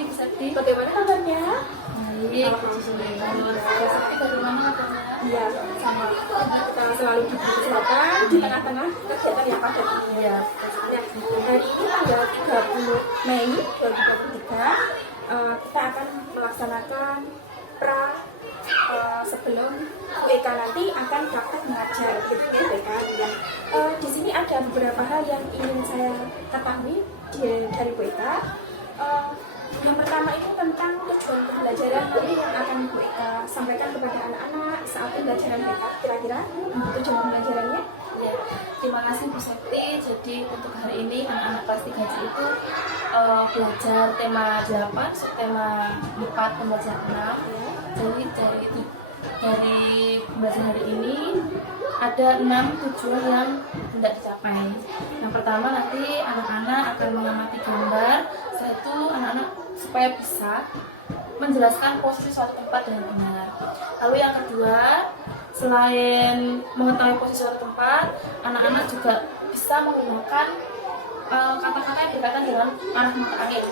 pagi Bu Septi. Bagaimana kabarnya? Baik, Bu Septi bagaimana kabarnya? Iya, sama. Kita selalu diberi kesempatan di tengah-tengah kegiatan yang padat ini. Iya. Nah, hari ini tanggal 30 Mei 2023 kita akan melaksanakan sebelum WK nanti akan praktek mengajar, gitu ya WK. Di sini ada beberapa hal yang ingin saya ketahui dari WK. Yang pertama itu tentang tujuan pembelajaran nanti yang akan WK sampaikan kepada anak-anak saat pembelajaran WK. Kira-kira tujuan pembelajarannya? Ya, terima kasih Bu Septi. Jadi untuk hari ini anak-anak kelas 3C itu belajar tema 8, subtema 4, pembelajaran 6. Jadi dari pembelajaran hari ini ada 6 tujuan yang hendak dicapai. Yang pertama nanti anak-anak akan mengamati gambar, setelah itu anak-anak supaya bisa menjelaskan posisi suatu tempat dengan benar. Lalu yang kedua, selain mengetahui posisi suatu tempat, anak-anak juga bisa menggunakan kata-kata yang berkaitan dengan arah mata angin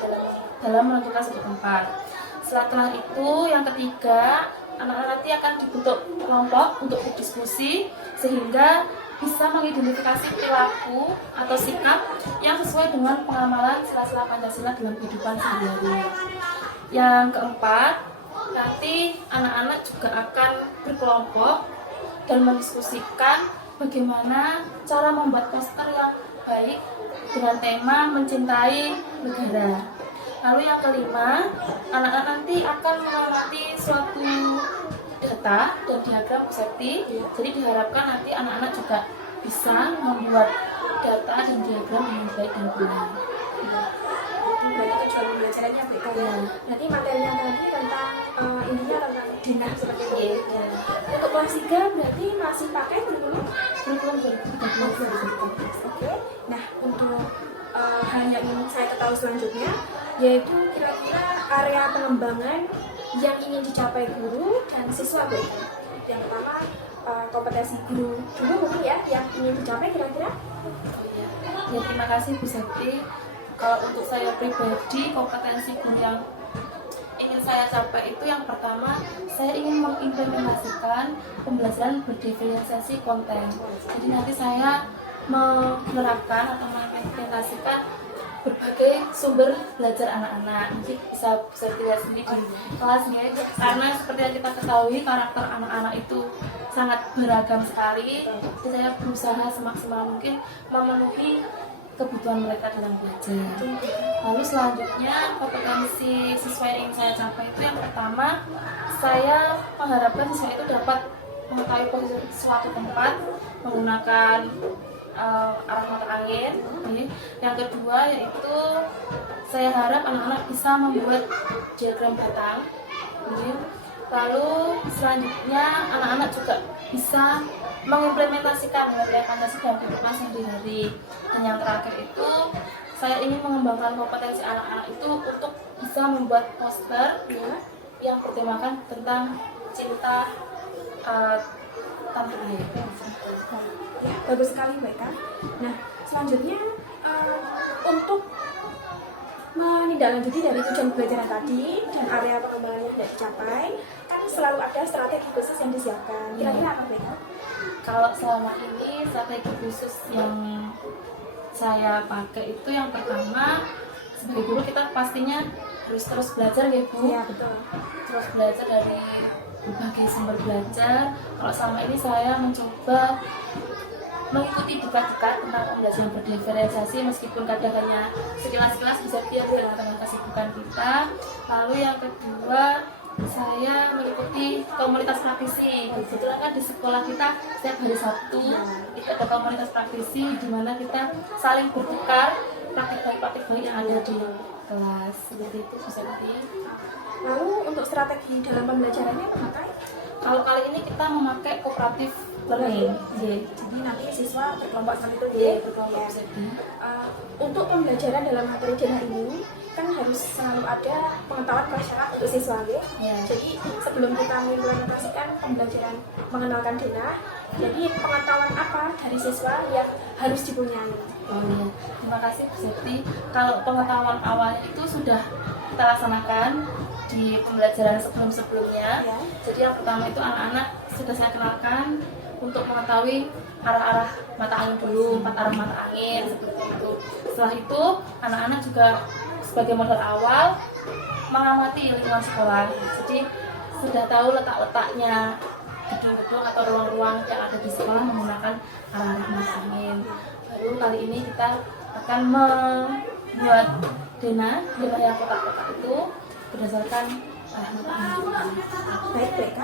dalam menentukan suatu tempat. Setelah itu, yang ketiga, anak-anak nanti akan dibentuk kelompok untuk berdiskusi sehingga bisa mengidentifikasi perilaku atau sikap yang sesuai dengan pengamalan sila-sila Pancasila dalam kehidupan sehari-hari. Yang keempat, nanti anak-anak juga akan berkelompok dan mendiskusikan bagaimana cara membuat poster yang baik dengan tema mencintai negara. Lalu yang kelima, anak-anak nanti akan mengamati suatu data dan diagram Bu Septi. Jadi diharapkan nanti anak-anak juga bisa membuat data dan diagram dengan baik dan benar. Berarti tujuan pembelajarannya ya. Nanti materinya tadi tentang intinya tentang dinah seperti itu. Ya. Untuk kelas 3 berarti masih pakai kurikulum? Oke. Nah, untuk hal yang ingin saya ketahui selanjutnya yaitu kira-kira area pengembangan yang ingin dicapai guru dan siswa Bu. Yang pertama kompetensi guru dulu mungkin ya yang ingin dicapai kira-kira. Ya, terima kasih Bu Septi. Kalau untuk saya pribadi, kompetensi guru yang ingin saya capai itu yang pertama, saya ingin mengimplementasikan pembelajaran berdiferensiasi konten. Jadi nanti saya menerapkan atau mengimplementasikan berbagai sumber belajar anak-anak. Nanti bisa dilihat sendiri di kelasnya, karena seperti yang kita ketahui karakter anak-anak itu sangat beragam sekali. Jadi saya berusaha semaksimal mungkin memenuhi kebutuhan mereka dalam belajar. Lalu selanjutnya kompetensi siswa yang ingin saya capai itu yang pertama, saya mengharapkan siswa itu dapat mengetahui posisi suatu tempat menggunakan arah mata angin. Yang kedua yaitu saya harap anak-anak bisa membuat diagram batang. Lalu selanjutnya anak-anak juga bisa mengimplementasikan nilai Pancasila dalam kehidupan sehari-hari. Dan yang terakhir itu saya ingin mengembangkan kompetensi anak-anak itu untuk bisa membuat poster yang bertemakan tentang cinta tanah air. Ya, bagus sekali Mbak Eka. Nah, selanjutnya untuk menindaklanjuti dari tujuan pembelajaran tadi dan area pengembangan yang tidak dicapai, kan selalu ada strategi khusus yang disiapkan. Kira-kira apa Mbak Eka? Kalau selama ini strategi khusus yang saya pakai itu yang pertama, sebagai guru kita pastinya harus terus belajar ya Bu. Iya, betul. Terus belajar dari berbagai sumber belajar. Kalau selama ini saya mencoba mengikuti dekat-dekat tentang pembelajaran berdiferensiasi, meskipun kadang hanya sekilas-sekilas bisa dia dengan kesibukan kita. Lalu yang kedua, saya mengikuti komunitas praktisi. Kebetulan kan di sekolah kita setiap hari Sabtu itu ada komunitas praktisi di mana kita saling bertukar praktik baik yang ada di kelas. Seperti itu bisa lebih. Lalu untuk strategi dalam pembelajarannya memakai? Kalau kali ini kita memakai kooperatif learning. Jadi nanti siswa berkelompok seperti itu Ya, berkelompok. Untuk pembelajaran dalam materi denah ini kan harus selalu ada pengetahuan prasyarat untuk siswa ya. Jadi sebelum kita mengimplementasikan pembelajaran mengenalkan denah, jadi pengetahuan apa dari siswa yang harus dipunyai? Oh iya, terima kasih Bu Septi. Kalau pengetahuan awalnya itu sudah kita laksanakan di pembelajaran sebelum-sebelumnya. Ya. Jadi yang pertama itu anak-anak sudah saya kenalkan untuk mengetahui arah-arah mata angin dulu, 4 arah mata angin seperti itu. Setelah itu anak-anak juga sebagai modal awal mengamati lingkungan sekolah. Jadi sudah tahu letak-letaknya gedung-gedung atau ruang-ruang yang ada di sekolah menggunakan arah-arah mata angin. Baru kali ini kita akan membuat denah yang kotak-kotak itu berdasarkan arah mata angin. Baik,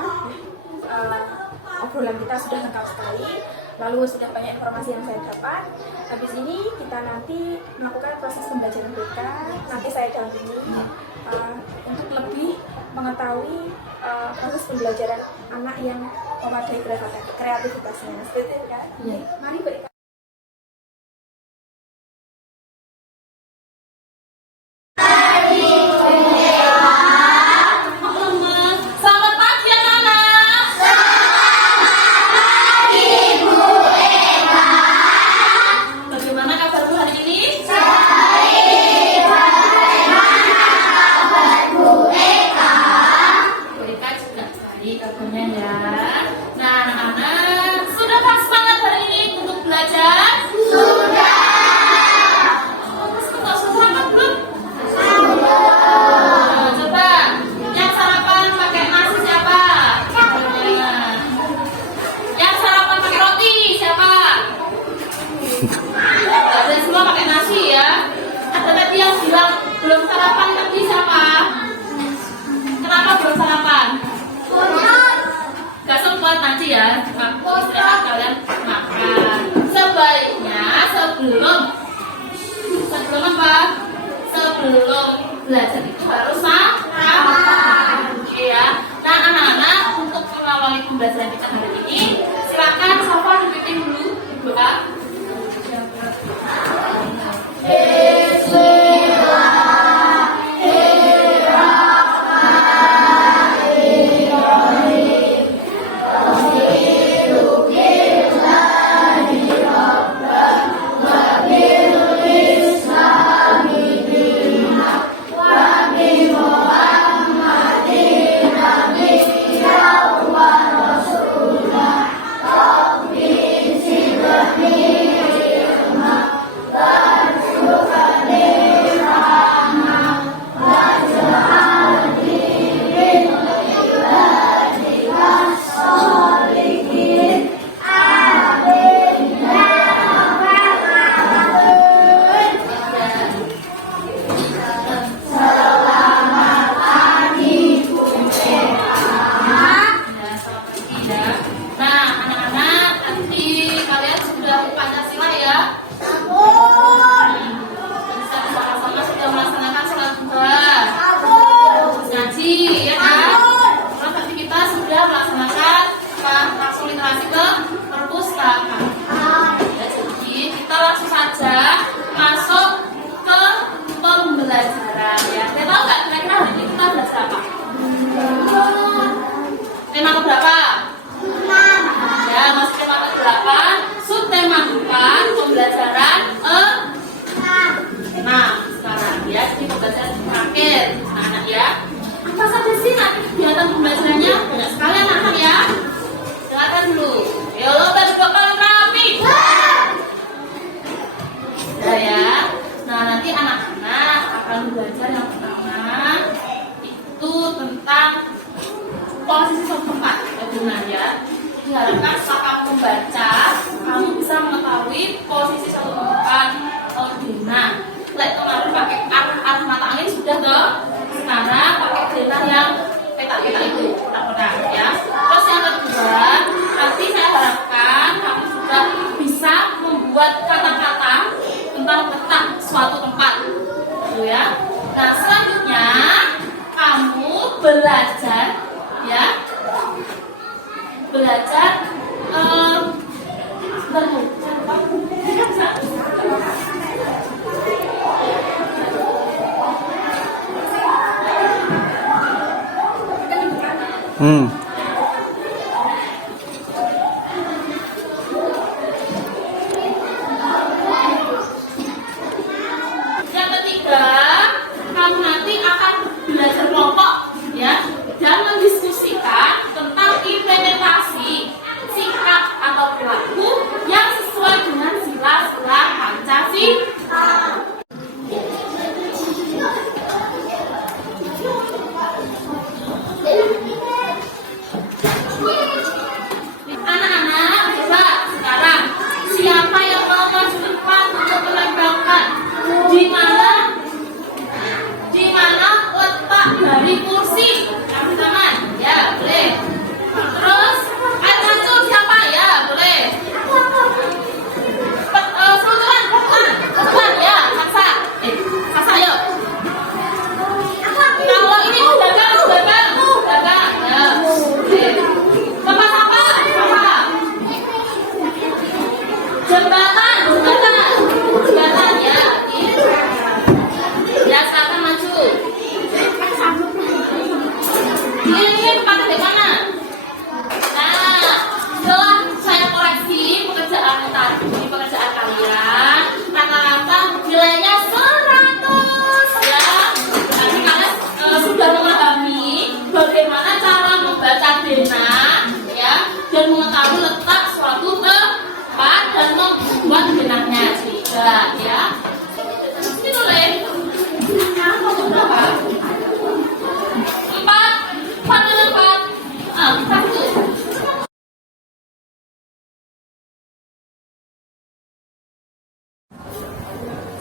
obrolan kita sudah lengkap sekali, lalu sudah banyak informasi yang saya dapat. Habis ini kita nanti melakukan proses pembelajaran BK, nanti saya dampingi untuk lebih mengetahui proses pembelajaran anak yang memadai kreativitasnya. Seperti itu kan? Iya. Mari BK. Selamat pagi anak-anak. Bagaimana kabarmu hari ini? Bu Eka juga baik kabarnya ya. Nah anak-anak, sudahkah semangat hari ini untuk belajar? Sudah. Sudah semangat belum? Nah, coba yang sarapan pakai nasi siapa? Nah. Yang sarapan pakai roti siapa? Ada semua pakai nasi ya. Ada tadi yang bilang belum sarapan tadi siapa? Kenapa belum sarapan? Gak sempat nanti ya. Istirahat kalian makan. Sebaiknya sebelum apa? Sebelum belajar itu harus sarapan. Oke ya. Nah anak-anak, untuk mengawali pembelajaran kita hari ini, silakan Safa dipimpin dulu doa. Posisi suatu tempat, ya. Diharapkan setelah kamu membaca, kamu bisa mengetahui posisi suatu tempat denah. Like kemarin pakai arah mata angin sudah toh. Sekarang pakai denah yang peta-peta itu, kotak-kotak ya. Terus yang kedua, nanti saya harapkan kamu juga bisa membuat kata-kata tentang peta suatu tempat, gitu ya. Nah selanjutnya kamu belajar ya, belajar Yang ketiga, kamu nanti akan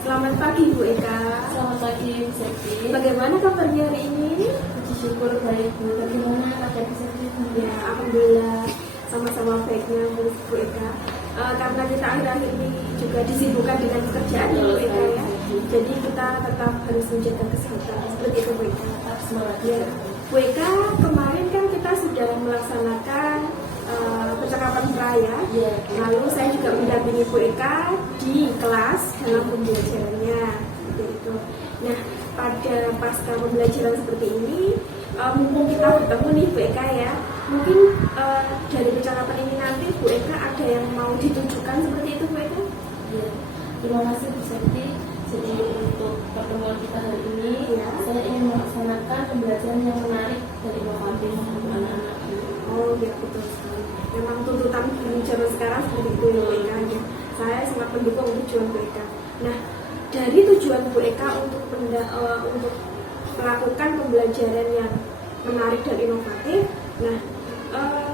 Selamat pagi Bu Eka. Selamat pagi, Bu Septi. Bagaimana kabarnya hari ini? Puji syukur baik, Bu. Bagaimana kabar Bu Septi? Ya, alhamdulillah sama-sama baiknya Bu Eka. Karena kita akhir-akhir ini juga disibukkan dengan pekerjaan ya Bu Eka ya. Jadi kita tetap harus menjaga kesehatan. Seperti itu Bu Eka. Tetap semangat Ya, Bu Eka, kemarin kan kita sudah melaksanakan percakapan raya. Ya. Lalu saya juga mendampingi Bu Eka di kelas dalam pembelajarannya seperti itu. Nah, pada pasca pembelajaran seperti ini, mumpung kita bertemu nih Bu Eka ya, mungkin dari percakapan ini nanti Bu Eka ada yang mau ditunjukkan seperti itu Bu Eka? Ya. Terima kasih Bu Septi. Jadi untuk pertemuan kita hari ini, Ya. saya ingin melaksanakan pembelajaran yang menarik dan inovatif untuk anak-anak. Oh ya, betul sekali. Memang tuntutan zaman sekarang seperti itu ya Bu Eka ya. Saya sangat mendukung tujuan Bu Eka. Nah, dari tujuan Bu Eka untuk melakukan pembelajaran yang menarik dan inovatif, nah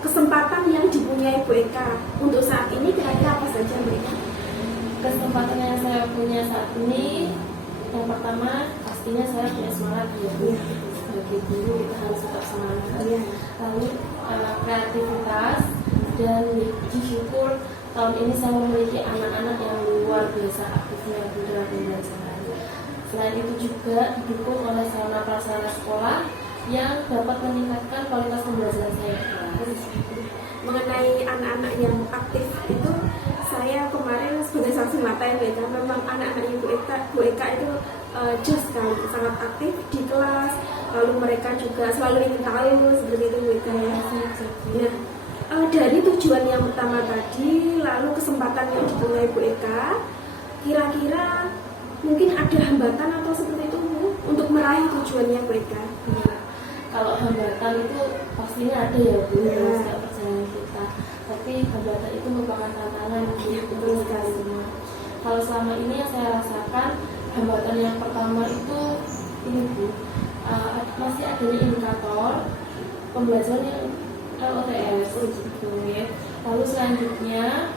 kesempatan yang dipunyai Bu Eka untuk saat ini kira-kira apa saja Bu Eka? Kesempatan yang saya punya saat ini, yang pertama pastinya saya punya semangat ya Bu. Sebagai guru kita harus tetap semangat. Iya. Lalu kreativitas dan puji syukur tahun ini saya memiliki anak-anak yang luar biasa aktifnya dalam pembelajaran. Selain itu juga didukung oleh sarana prasarana sekolah yang dapat meningkatkan kualitas pembelajaran saya. Mengenai anak-anak yang aktif itu, saya kemarin sebagai saksi mata ya Bu Eka, memang anak-anak Bu Eka itu just sekali, sangat aktif di kelas, lalu mereka juga selalu ingin tahu seperti itu Bu Eka ya. Nah, dari tujuan yang pertama tadi, lalu kesempatan yang dipunyai Bu Eka, kira-kira mungkin ada hambatan atau seperti itu Bu, untuk meraih tujuannya Bu Eka? Ya, kalau hambatan itu pastinya ada ya Bu, Ya. dalam setiap perjalanan kita. Tapi hambatan itu merupakan tantangan Ya, betul sekali. semua. Kalau selama ini yang saya rasakan, hambatan yang pertama itu ini Bu, masih adanya indikator pembelajaran yang LOTS gitu ya. Lalu selanjutnya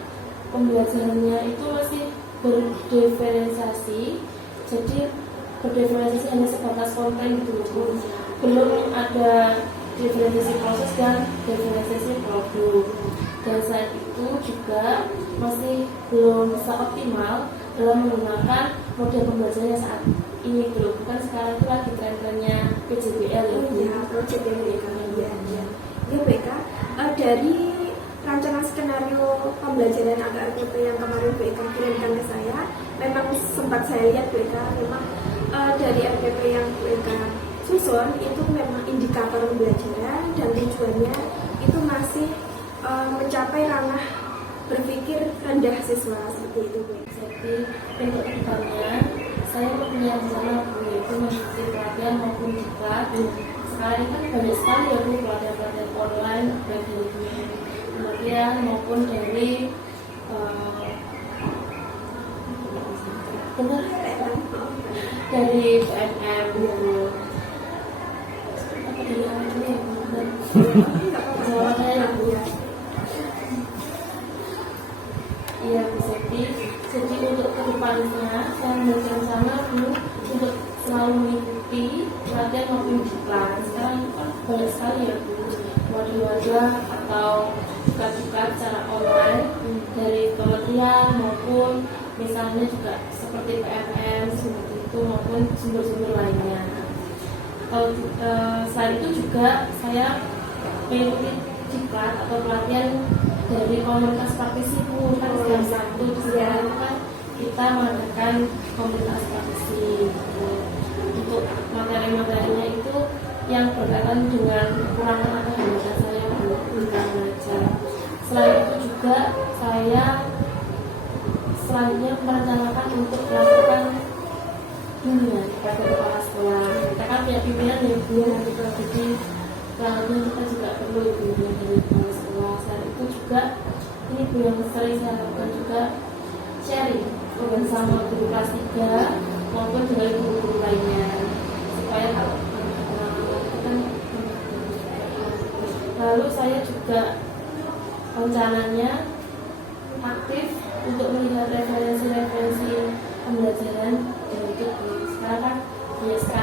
pembelajarannya itu masih berdiferensiasi, jadi berdiferensiasi hanya sebatas konten gitu Bu. Belum ada diferensiasi proses dan diferensiasi produk. Dan selain itu juga masih belum bisa optimal dalam menggunakan model pembelajaran yang saat ini belum. Bukan sekarang itu lagi tren-trennya PJBL ya Bu. Ya, project yang Bu Eka. Ya Bu Eka, dari rancangan skenario pembelajaran AKRPP yang kemarin Bu Eka kirimkan ke saya, memang sempat saya lihat Bu Eka, memang dari RPP yang Bu Eka susun itu memang indikator pembelajaran dan tujuannya itu masih mencapai ranah berpikir rendah siswa seperti itu Bu Eka. Jadi untuk kedepannya saya punya rencana Bu, yaitu mengikuti pelatihan maupun diklat. Sekarang ini kan banyak sekali ya Bu pelatihan-pelatihan online baik dari kementerian maupun dari dari PNM gitu. Apa dari awal dulu ya Bu? Jawab saya ya Bu. Iya Bu Septi. Jadi untuk kedepannya saya berencana Bu untuk selalu mengikuti pelatihan maupun diklat. Sekarang itu kan banyak sekali ya Bu, wadah-wadah atau diklat-diklat secara online dari kementerian maupun misalnya juga seperti PMN seperti itu maupun sumber-sumber lainnya. Kalau selain itu juga saya mengikuti diklat atau pelatihan dari komunitas praktisi Bu. Kan setiap Sabtu sekarang kan kita mengadakan komunitas praktisi gitu. Untuk materi-materinya itu yang berkaitan dengan kekurangan atau hambatan saya Bu dalam belajar. Selain itu juga saya selanjutnya merencanakan untuk melakukan bimbingan kepada kepala sekolah. Kita kan punya pimpinan ya Bu, jadi selanjutnya kita juga perlu bimbingan dari kepala sekolah. Selain itu juga ini Bu yang sering saya lakukan juga sharing bersama guru kelas 3 maupun dengan guru-guru lainnya supaya kalau lalu saya juga rencananya aktif untuk melihat referensi-referensi pembelajaran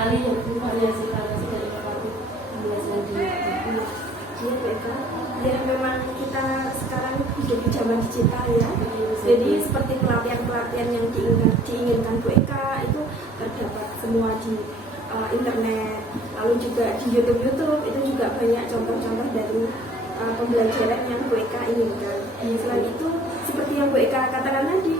sekali ya Bu, variasi dari topik pembelajaran di buku. Iya Bu Eka, ya memang kita sekarang hidup di zaman digital ya. Jadi seperti pelatihan-pelatihan yang diinginkan Bu Eka itu terdapat semua di internet, lalu juga di YouTube itu juga banyak contoh-contoh dari pembelajaran yang Bu Eka inginkan. Selain itu, seperti yang Bu Eka katakan tadi,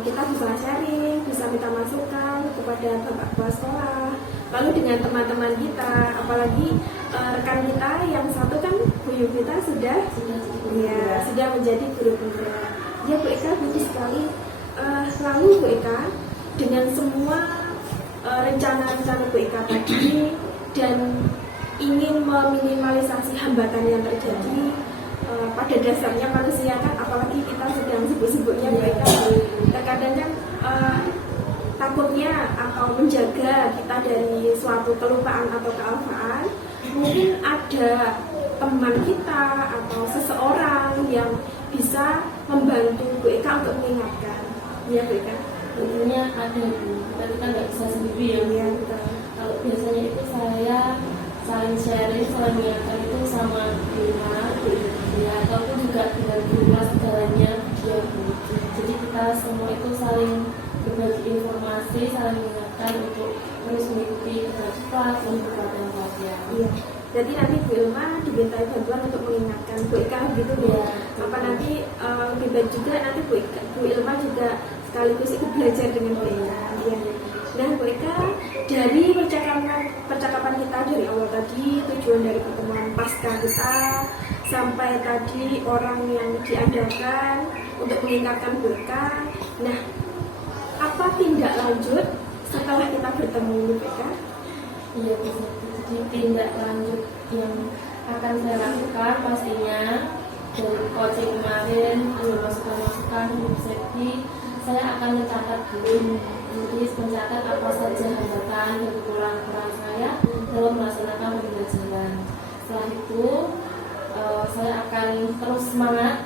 kita bisa sharing, bisa minta masukan kepada bapak kepala sekolah, lalu dengan teman-teman kita, apalagi rekan kita yang satu kan Bu Yuvita sudah menjadi guru penggerak. Ya Bu Eka, bagus sekali. Lalu Bu Eka, dengan semua rencana-rencana Bu Eka tadi dan ingin meminimalisasi hambatan yang terjadi, pada dasarnya manusia kan, apalagi kita sedang sibuk-sibuknya Bu Eka, terkadang kan takutnya atau menjaga kita dari suatu kelupaan atau kealpaan. Mungkin ada teman kita atau seseorang yang bisa membantu Bu Eka untuk mengingatkan. Ya Bu Eka, Tentunya ada Bu, kita nggak bisa sendiri ya. Iya, Kalau biasanya itu saya saling sharing, saling mengingatkan itu sama Bima, ya, ataupun juga dengan guru kelas segalanya dia Bu. Jadi kita semua itu saling berbagi informasi, saling mengingatkan untuk terus mengikuti kelas untuk pelatihan-pelatihan. Iya. Jadi nanti Bu Ilma dimintai bantuan untuk mengingatkan Bu Eka gitu Bu. Iya. Apa nanti lebih baik juga nanti Bu Ilma juga sekaligus ikut belajar dengan Bu Eka. Iya. Nah Bu Eka, dari percakapan kita dari awal tadi, tujuan dari pertemuan pasca kita sampai tadi orang yang diandalkan untuk mengingatkan Bu Eka. Nah, apa tindak lanjut setelah kita bertemu Bu Eka? Iya bisa. Jadi tindak lanjut yang akan saya lakukan pastinya dari coaching kemarin, masukan-masukan resepsi, saya akan mencatat dulu. Jadi mencatat apa saja hambatan dan kekurangan saya dalam melaksanakan pembelajaran. Setelah itu saya akan terus semangat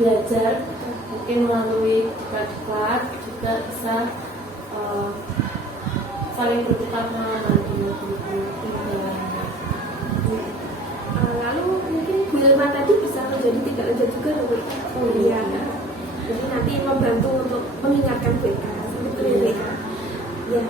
belajar, mungkin melalui diklat-diklat juga bisa saling bertukar pengalaman dengan guru-guru lainnya. Lalu mungkin Bu Ilma tadi bisa menjadi tindak lanjut juga loh Bu. Oh iya. Jadi nanti membantu untuk mengingatkan Bu Eka. Seperti itu ya Bu Eka. Ya.